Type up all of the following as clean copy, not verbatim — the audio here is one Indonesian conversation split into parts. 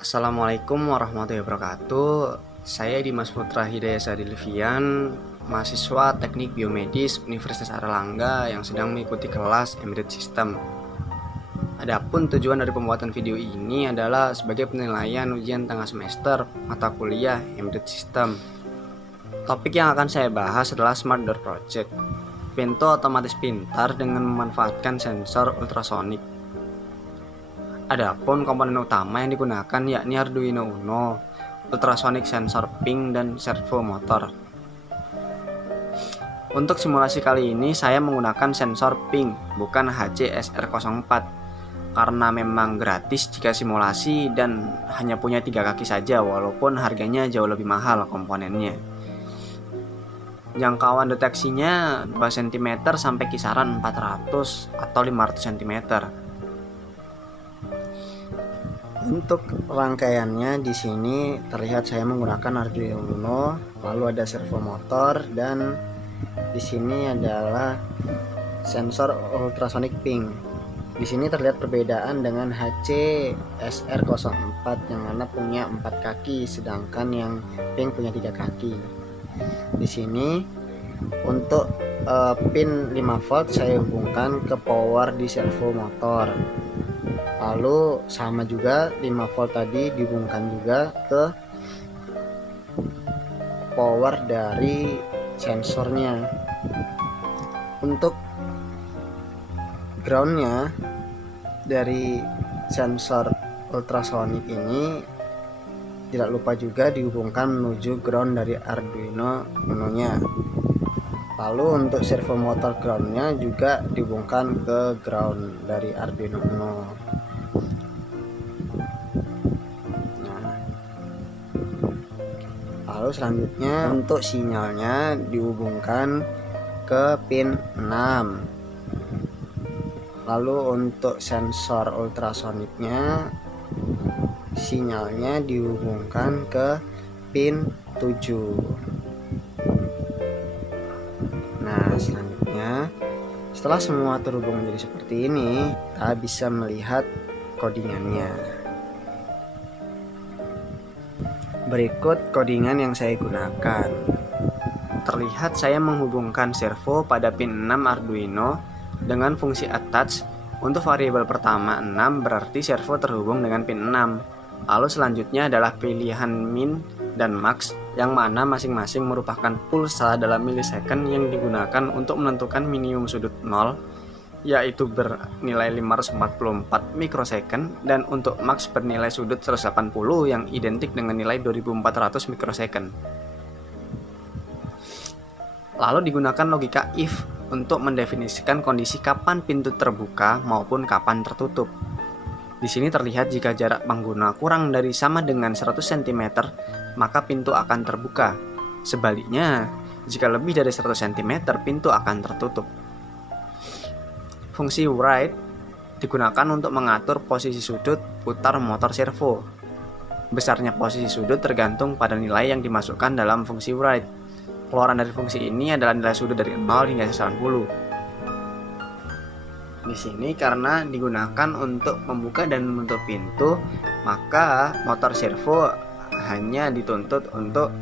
Assalamualaikum warahmatullahi wabarakatuh. Saya Dimas Putra Hidayah Sadilvian, mahasiswa Teknik Biomedis Universitas Airlangga yang sedang mengikuti kelas Embedded System. Adapun tujuan dari pembuatan video ini adalah sebagai penilaian ujian tengah semester mata kuliah Embedded System. Topik yang akan saya bahas adalah Smart Door Project, pintu otomatis pintar dengan memanfaatkan sensor ultrasonik. Adapun komponen utama yang digunakan yakni Arduino Uno, ultrasonic sensor ping, dan servo motor. Untuk simulasi kali ini saya menggunakan sensor ping, bukan HC-SR04, karena memang gratis jika simulasi dan hanya punya 3 kaki saja, walaupun harganya jauh lebih mahal komponennya. Jangkauan deteksinya 2 cm sampai kisaran 400 atau 500 cm. Untuk rangkaiannya di sini terlihat saya menggunakan Arduino Uno, lalu ada servo motor, dan di sini adalah sensor ultrasonic ping. Di sini terlihat perbedaan dengan HC-SR04 yang mana punya 4 kaki, sedangkan yang ping punya 3 kaki. Di sini untuk pin 5 volt saya hubungkan ke power di servo motor. Lalu sama juga 5 volt tadi dihubungkan juga ke power dari sensornya. Untuk groundnya dari sensor ultrasonic ini tidak lupa juga dihubungkan menuju ground dari Arduino Uno nya. Lalu untuk servo motor groundnya juga dihubungkan ke ground dari Arduino Uno. Lalu selanjutnya untuk sinyalnya dihubungkan ke pin 6. Lalu untuk sensor ultrasoniknya sinyalnya dihubungkan ke pin 7. Nah, selanjutnya setelah semua terhubung menjadi seperti ini, kita bisa melihat codingannya. Berikut codingan yang saya gunakan. Terlihat saya menghubungkan servo pada pin 6 Arduino dengan fungsi attach. Untuk variabel pertama 6 berarti servo terhubung dengan pin 6. Lalu selanjutnya adalah pilihan min dan max, yang mana masing-masing merupakan pulsa dalam milisecond yang digunakan untuk menentukan minimum sudut 0, yaitu bernilai 544 mikrosecond, dan untuk max bernilai sudut 180 yang identik dengan nilai 2400 mikrosecond. Lalu digunakan logika if untuk mendefinisikan kondisi kapan pintu terbuka maupun kapan tertutup. Di sini terlihat jika jarak pengguna kurang dari sama dengan 100 cm, maka pintu akan terbuka. Sebaliknya, jika lebih dari 100 cm, pintu akan tertutup. Fungsi write digunakan untuk mengatur posisi sudut putar motor servo. Besarnya posisi sudut tergantung pada nilai yang dimasukkan dalam fungsi write. Keluaran dari fungsi ini adalah nilai sudut dari 0 hingga 90. Di sini karena digunakan untuk membuka dan menutup pintu, maka motor servo hanya dituntut untuk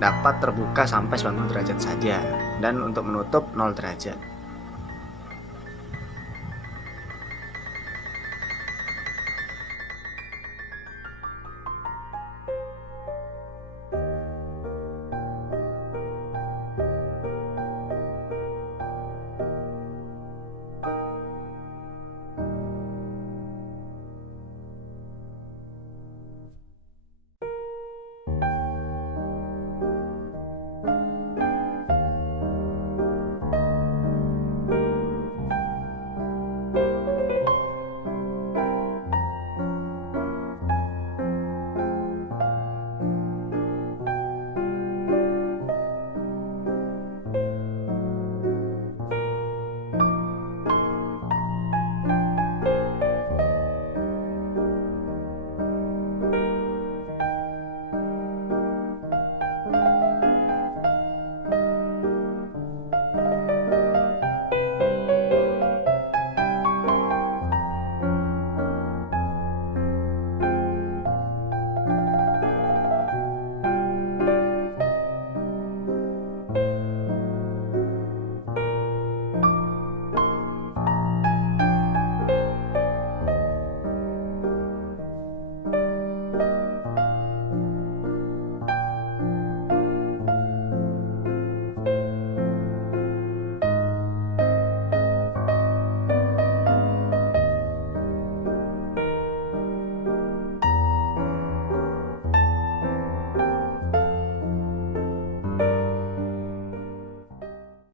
dapat terbuka sampai 90 derajat saja, dan untuk menutup 0 derajat.